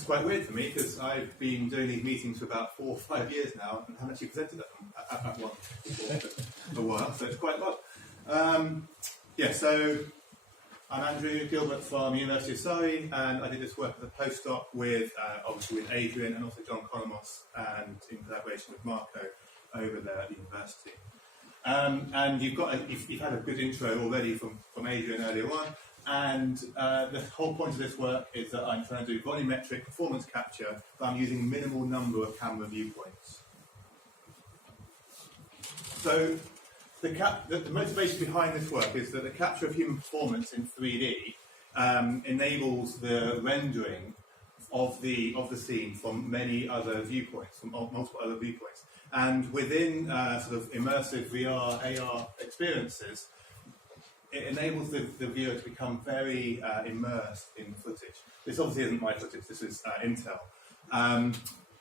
is quite weird for me because I've been doing these meetings for about 4 or 5 years now and haven't actually presented at one for a while, so it's quite odd. So I'm Andrew Gilbert from University of Surrey, and I did this work as a postdoc with, obviously with Adrian and also John Conomos, and in collaboration with Marco over there at the university. And you've had a good intro already from Adrian earlier on, and the whole point of this work is that I'm trying to do volumetric performance capture, but I'm using a minimal number of camera viewpoints. So the motivation behind this work is that the capture of human performance in 3D enables the rendering of the scene from many other viewpoints, from multiple other viewpoints. And within sort of immersive VR, AR experiences, it enables the viewer to become very immersed in footage. This obviously isn't my footage, this is Intel.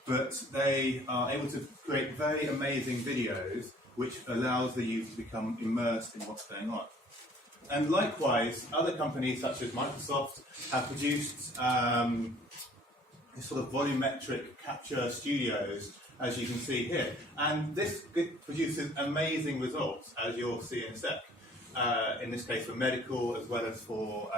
But they are able to create very amazing videos which allows the user to become immersed in what's going on. And likewise, other companies such as Microsoft have produced this sort of volumetric capture studios, as you can see here. And this produces amazing results, as you'll see in a sec. In this case for medical as well as for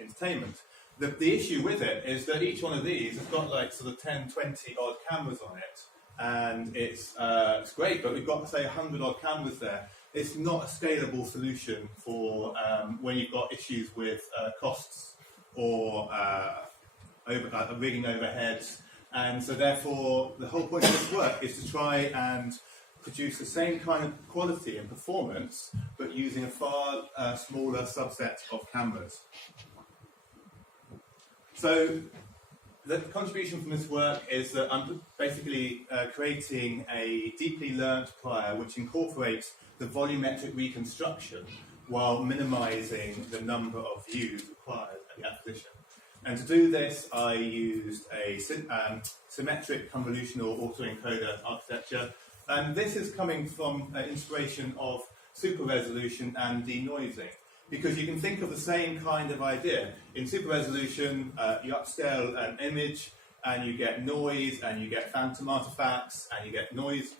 entertainment. The issue with it is that each one of these has got like sort of 10, 20 odd cameras on it, and it's great, but we've got say 100 odd cameras there. It's not a scalable solution for when you've got issues with costs or rigging overheads, and so therefore the whole point of this work is to try and produce the same kind of quality and performance, but using a far smaller subset of cameras. So the contribution from this work is that I'm basically creating a deeply learnt prior which incorporates the volumetric reconstruction while minimizing the number of views required at the acquisition. And to do this, I used a symmetric convolutional autoencoder architecture. And this is coming from an inspiration of super resolution and denoising, because you can think of the same kind of idea. In super resolution, you upscale an image, and you get noise, and you get phantom artifacts, and you get noise,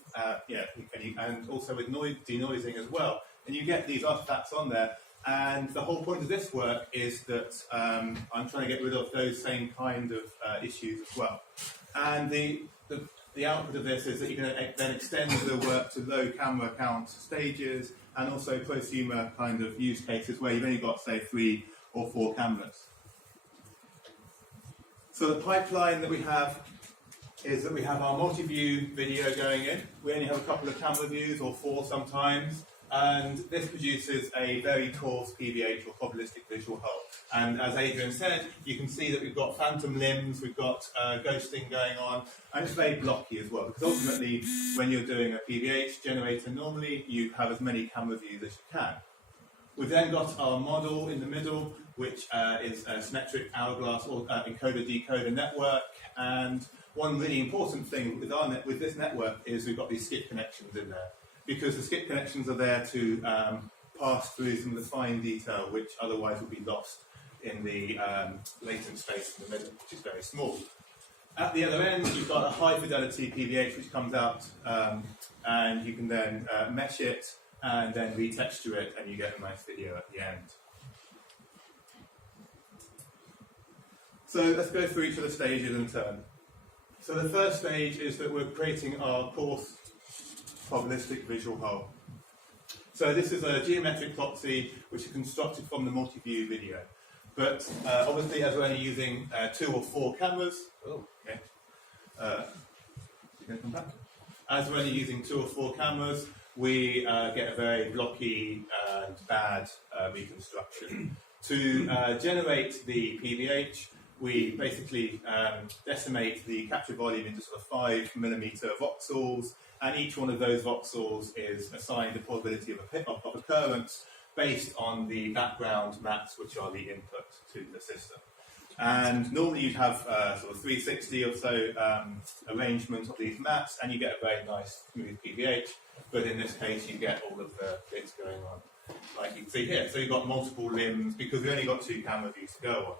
and also with noise denoising as well. And you get these artifacts on there. And the whole point of this work is that I'm trying to get rid of those same kind of issues as well. And the output of this is that you can then extend the work to low camera count stages and also prosumer kind of use cases where you've only got, say, 3 or 4 cameras. So the pipeline that we have is that we have our multi-view video going in. We only have a couple of camera views, or 4 sometimes, and this produces a very coarse PVH or probabilistic visual hull. And as Adrian said, you can see that we've got phantom limbs, we've got ghosting going on, and it's very blocky as well, because ultimately, when you're doing a PVH generator, normally you have as many camera views as you can. We've then got our model in the middle, which is a symmetric hourglass or encoder-decoder network, and one really important thing with this network is we've got these skip connections in there, because the skip connections are there to pass through some of the fine detail which otherwise would be lost in the latent space in the middle, which is very small. At the other end, you've got a high fidelity PVH which comes out, and you can then mesh it and then retexture it, and you get a nice video at the end. So let's go through each of the stages in turn. So the first stage is that we're creating our coarse probabilistic visual hull. So this is a geometric proxy which is constructed from the multi-view video. But obviously, as we're only using 2 or 4 cameras, as we're only using 2 or 4 cameras, we get a very blocky and bad reconstruction. To generate the PVH, we basically decimate the capture volume into sort of 5mm voxels, and each one of those voxels is assigned a probability of occurrence based on the background maps, which are the input to the system. And normally you'd have sort of 360 or so arrangement of these maps, and you get a very nice smooth PVH, but in this case you get all of the bits going on, like you can see here. So you've got multiple limbs, because we only got 2 camera views to go on.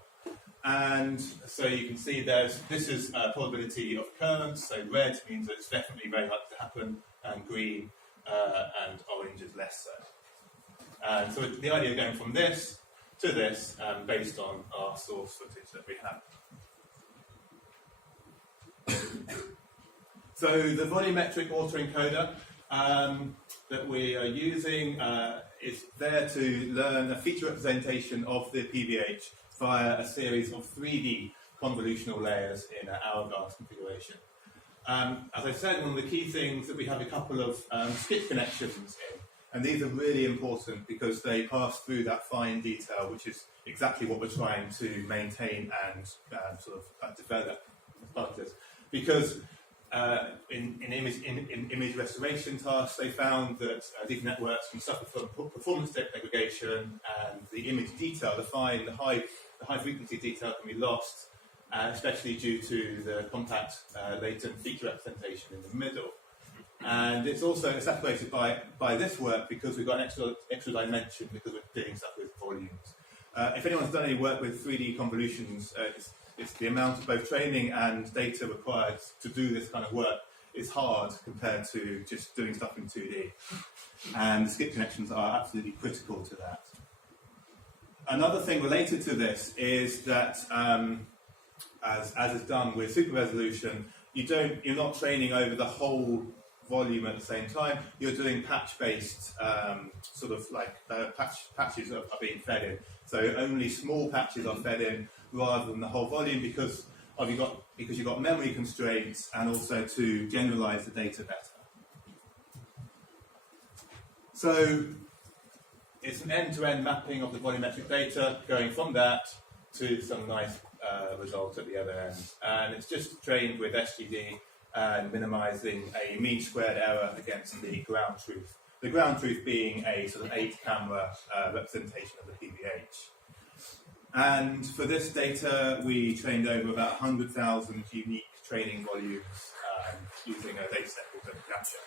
And so you can see this is probability of occurrence, so red means that it's definitely very likely to happen, and green and orange is less so. And so the idea of going from this to this based on our source footage that we have. So the volumetric autoencoder that we are using is there to learn a feature representation of the PVH via a series of 3D convolutional layers in an hourglass configuration. As I said, one of the key things that we have a couple of skip connections in, and these are really important because they pass through that fine detail, which is exactly what we're trying to maintain and develop as part of this. Because in image restoration tasks, they found that these networks can suffer from performance degradation, and the image detail, the high frequency detail, can be lost, especially due to the compact latent feature representation in the middle. And it's also separated by this work because we've got an extra dimension because we're doing stuff with volumes. If anyone's done any work with 3D convolutions, it's the amount of both training and data required to do this kind of work is hard compared to just doing stuff in 2D. And the skip connections are absolutely critical to that. Another thing related to this is that, as is done with super resolution, you're not training over the whole volume at the same time. You're doing patch-based, patches are being fed in. So only small patches are fed in rather than the whole volume because you've got memory constraints and also to generalize the data better. So it's an end-to-end mapping of the volumetric data, going from that to some nice result at the other end. And it's just trained with SGD and minimizing a mean squared error against the ground truth. The ground truth being a sort of 8-camera representation of the PVH. And for this data, we trained over about 100,000 unique training volumes using a dataset called Capture.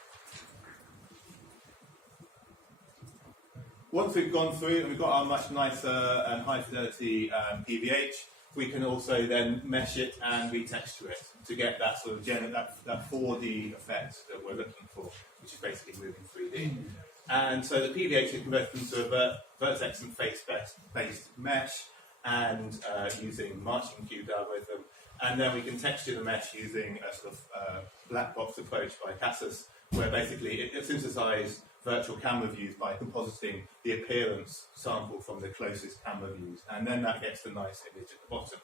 Once we've gone through and we've got our much nicer and high fidelity PVH, we can also then mesh it and retexture it to get that sort of that 4D effect that we're looking for, which is basically moving 3D. And so the PVH is converted into a vertex and face-based mesh, and using marching cube algorithm, and then we can texture the mesh using a sort of black box approach by Casas, where basically it synthesizes virtual camera views by compositing the appearance sample from the closest camera views, and then that gets the nice image at the bottom.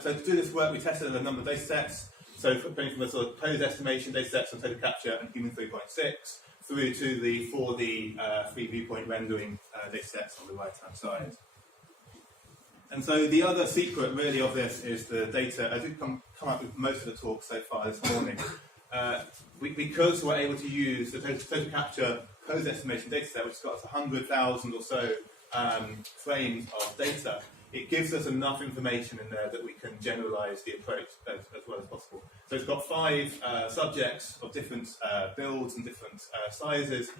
So to do this work, we tested a number of data sets, so going from the sort of pose estimation data sets on total capture and human 3.6 through to the 4D 3 viewpoint rendering data sets on the right-hand side. And so the other secret really of this is the data, as we've come up with most of the talk so far this morning, because we're able to use the total capture pose estimation data set, which has got 100,000 or so frames of data, it gives us enough information in there that we can generalize the approach as well as possible. So it's got 5 subjects of different builds and different sizes,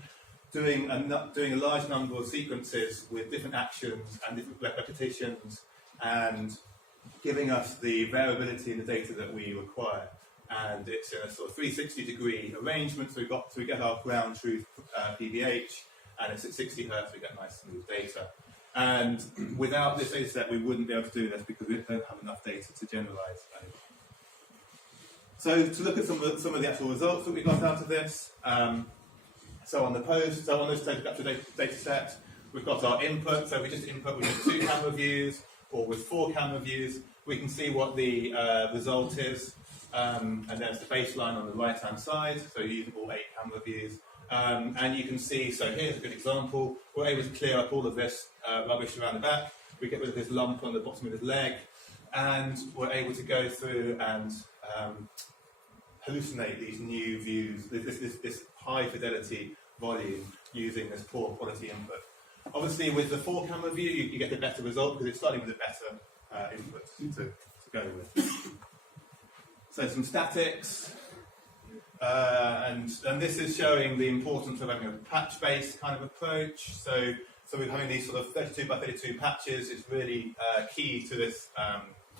doing a large number of sequences with different actions and different repetitions, and giving us the variability in the data that we require. And it's in a sort of 360-degree arrangement, so we get our ground truth PVH, and it's at 60 Hz, we get nice smooth data. And without this data set, we wouldn't be able to do this because we don't have enough data to generalize. So to look at some of the actual results that we got out of this, so on this total capture data set, we've got our input. So we just input with 2 camera views or with 4 camera views. We can see what the result is, and there's the baseline on the right-hand side. So using all 8 camera views, and you can see. So here's a good example. We're able to clear up all of this rubbish around the back. We get rid of this lump on the bottom of his leg, and we're able to go through and hallucinate these new views, this high fidelity volume using this poor quality input. Obviously with the 4 camera view you get a better result because it's starting with a better input to go with. So some statics, and this is showing the importance of having a patch-based kind of approach. So So we're having these sort of 32 by 32 patches is really key to this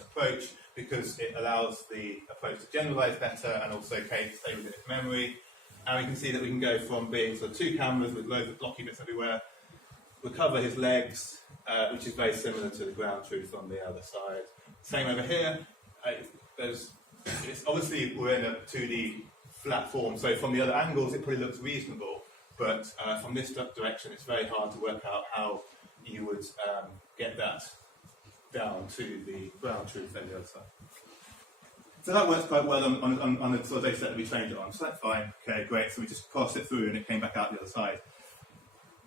approach because it allows the approach to generalize better and also stay within its memory. And we can see that we can go from being sort of 2 cameras with loads of blocky bits everywhere, recover his legs, which is very similar to the ground truth on the other side. Same over here. It's obviously we're in a 2D flat form, so from the other angles it probably looks reasonable, but from this direction it's very hard to work out how you would get that down to the ground truth on the other side. So that works quite well on the sort of data set that we trained it on. So that's fine, okay, great. So we just passed it through and it came back out the other side.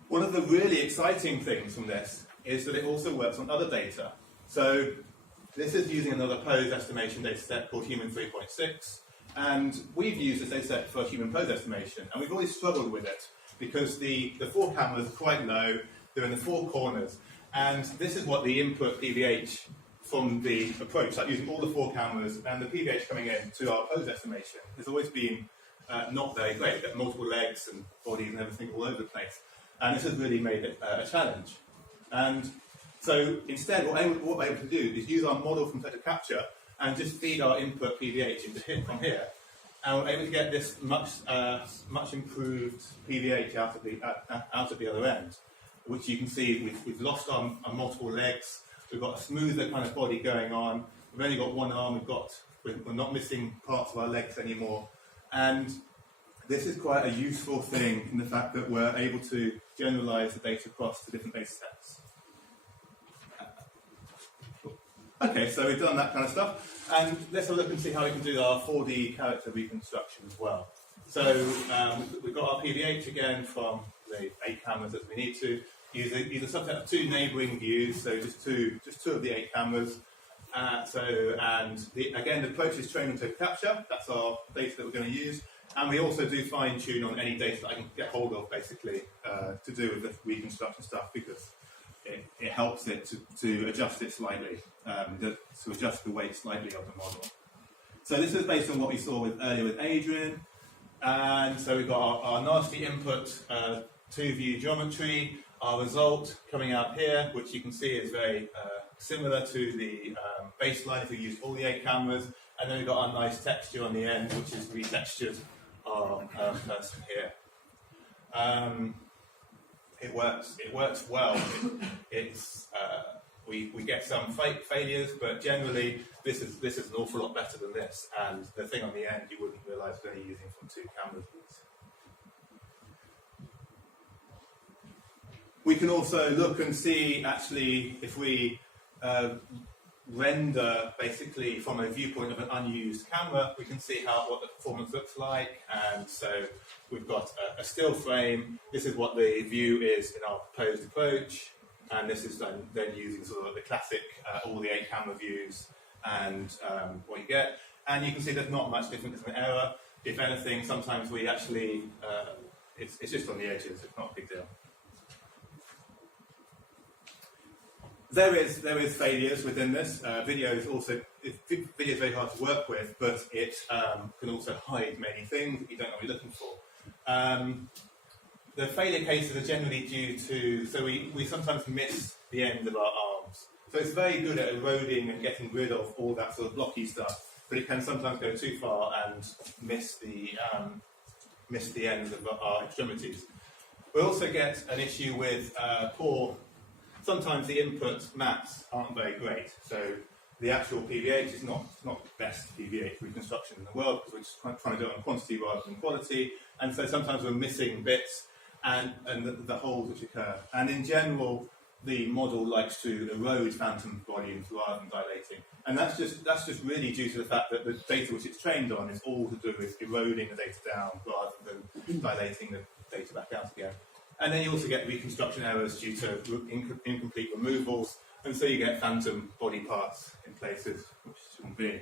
One of the really exciting things from this is that it also works on other data. So this is using another pose estimation data set called Human 3.6, and we've used this data set for human pose estimation, and we've always struggled with it because the 4 cameras are quite low, they're in the 4 corners, and this is what the input PVH from the approach, like using all the 4 cameras and the PVH coming in to our pose estimation, has always been not very great. We've got multiple legs and bodies and everything all over the place, and this has really made it a challenge. And so instead, what we're able to do is use our model from photo capture and just feed our input PVH into HIT from here, and we're able to get this much improved PVH out of the other end, which you can see we've lost our multiple legs. We've got a smoother kind of body going on. We've only got one arm. We're not missing parts of our legs anymore, and this is quite a useful thing in the fact that we're able to generalize the data across to different data sets. Okay, so we've done that kind of stuff, and let's have a look and see how we can do our 4D character reconstruction as well. So we've got our PVH again from the 8 cameras that we need to use a subset of 2 neighbouring views, so just two of the 8 cameras. Again, the approach is trained on total capture. That's our data that we're going to use, and we also do fine tune on any data that I can get hold of, basically, to do with the reconstruction stuff because it helps it to adjust it slightly, to adjust the weight slightly of the model. So this is based on what we saw earlier with Adrian, and so we've got our nasty input 2-view geometry, our result coming out here, which you can see is very similar to the baseline if we use all the 8 cameras, and then we've got our nice texture on the end, which is retextured our person here. It works well. We get some failures, but generally this is an awful lot better than this. And the thing on the end you wouldn't realise we're only using from 2 cameras. We can also look and see actually if we render basically from a viewpoint of an unused camera, we can see what the performance looks like. And so we've got a still frame. This is what the view is in our proposed approach, and this is then using sort of the classic all the 8 camera views and what you get. And you can see there's not much difference in error. If anything, sometimes we actually it's just on the edges. It's not a big deal. There is failures within this. Video is very hard to work with, but it can also hide many things that you don't know what you're looking for. The failure cases are generally due to, so we sometimes miss the end of our arms. So it's very good at eroding and getting rid of all that sort of blocky stuff, but it can sometimes go too far and miss the ends of our extremities. We also get an issue with sometimes the input maps aren't very great, so the actual PVH is not the best PVH reconstruction in the world because we're just trying to do it on quantity rather than quality, and so sometimes we're missing bits and the holes which occur. And in general, the model likes to erode phantom volumes rather than dilating, and that's just really due to the fact that the data which it's trained on is all to do with eroding the data down rather than dilating the data back out again. And then you also get reconstruction errors due to incomplete removals, and so you get phantom body parts in places which shouldn't be.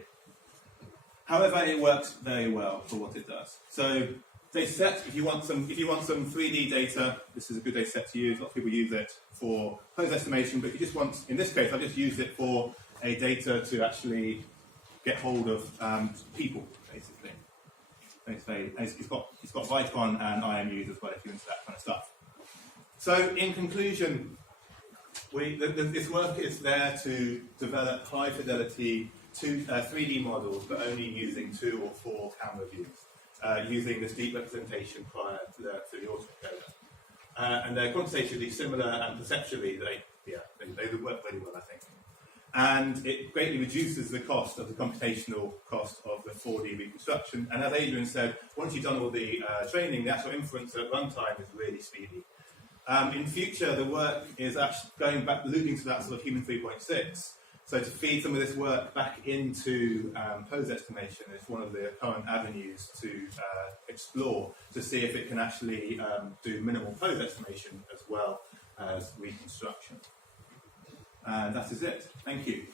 However, it works very well for what it does. So, data set, if you want some 3D data, this is a good data set to use. Lots of people use it for pose estimation, but if you just want, in this case, I've just used it for a data to actually get hold of people, basically. It's got Vicon and IMUs as well if you're into that kind of stuff. So, in conclusion, this work is there to develop high fidelity 3D models, but only using 2 or 4 camera views, using this deep representation prior to the autoencoder. And they're quantitatively similar, and perceptually they work really well, I think. And it greatly reduces the cost of the computational cost of the 4D reconstruction. And as Adrian said, once you've done all the training, the actual inference at runtime is really speedy. In future, the work is actually going back, alluding to that sort of human 3.6. So to feed some of this work back into pose estimation is one of the current avenues to explore, to see if it can actually do minimal pose estimation as well as reconstruction. And that is it. Thank you.